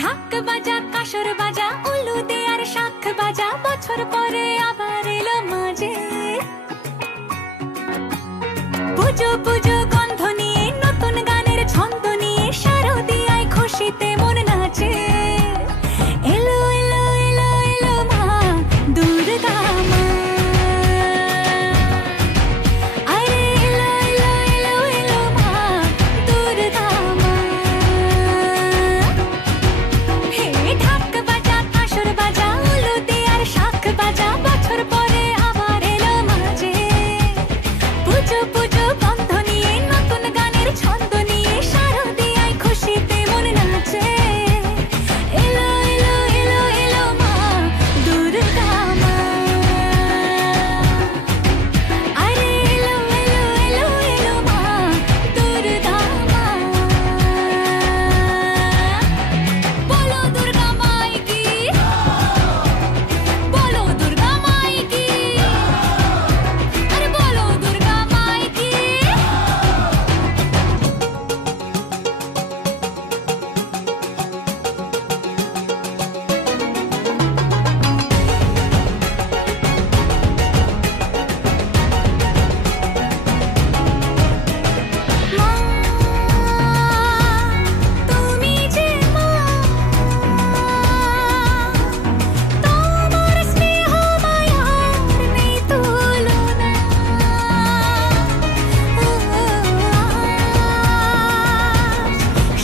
ঢাক বাজা কাসর বাজা উলু দে আর শাখ বাজা বছর পরে আবার এলো মাঝে পুজো পুজো গন্ধ নিয়ে নতুন গানের ছন্দ নিয়ে শারদিয়ায় খুশিতে মন নাচে এলো এলো এলো এলো মা দুর্গা মা আরে এলো এলো এলো এলো মা দুর্গা মা হে ঢাক বাজা কাসর বাজা উলু দে আর শাখ বাজা বছর পরে আবার এলো মাঝে পুজো পুজো গন্ধ নিয়ে নতুন গানের ছন্দ নিয়ে শারদিয়ায় খুশিতে মন নাচে এলো এলো এলো এলো মা দুর্গা মা আরে এলো এলো এলো এলো মা দুর্গা মা বলো দুর্গা মাই কি বলো দুর্গা মাই কি আরে বলো দুর্গা মাই কি মা তুমি যে মা তোমার স্নেহ মায়ার নেই তুলনা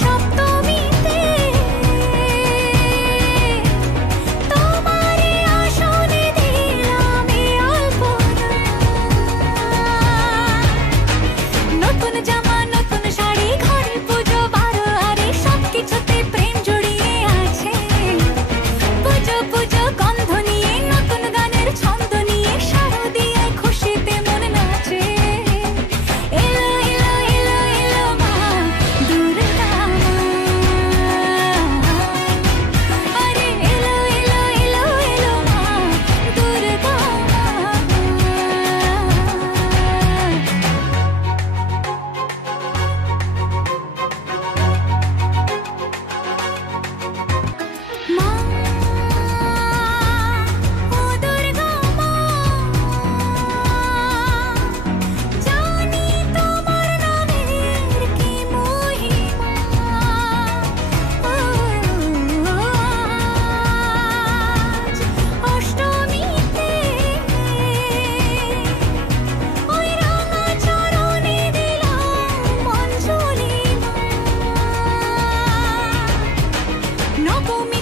সপ্তমীতে তোমারে আসনে দিলাম এই আলপনা নতুন জামা নতুন শাড়ি ঘরে পুজো বারো আরে সবকিছুতে প্রেম জড়িয়ে আছে পুজো পুজো গন্ধ নিয়ে নতুন গানের ছন্দ নিয়ে শারদিয়ায় খুশিতে মন নাচে এলো এলো এলো এলো মা দুর্গা মা আরে এলো এলো এলো এলো মা দুর্গা মা ও দুর্গা মা জানি তোমার নামের কি মহিমা আজ অষ্টমীতে ওই রাঙা চরণে দিলাম অঞ্জলি মা নবমী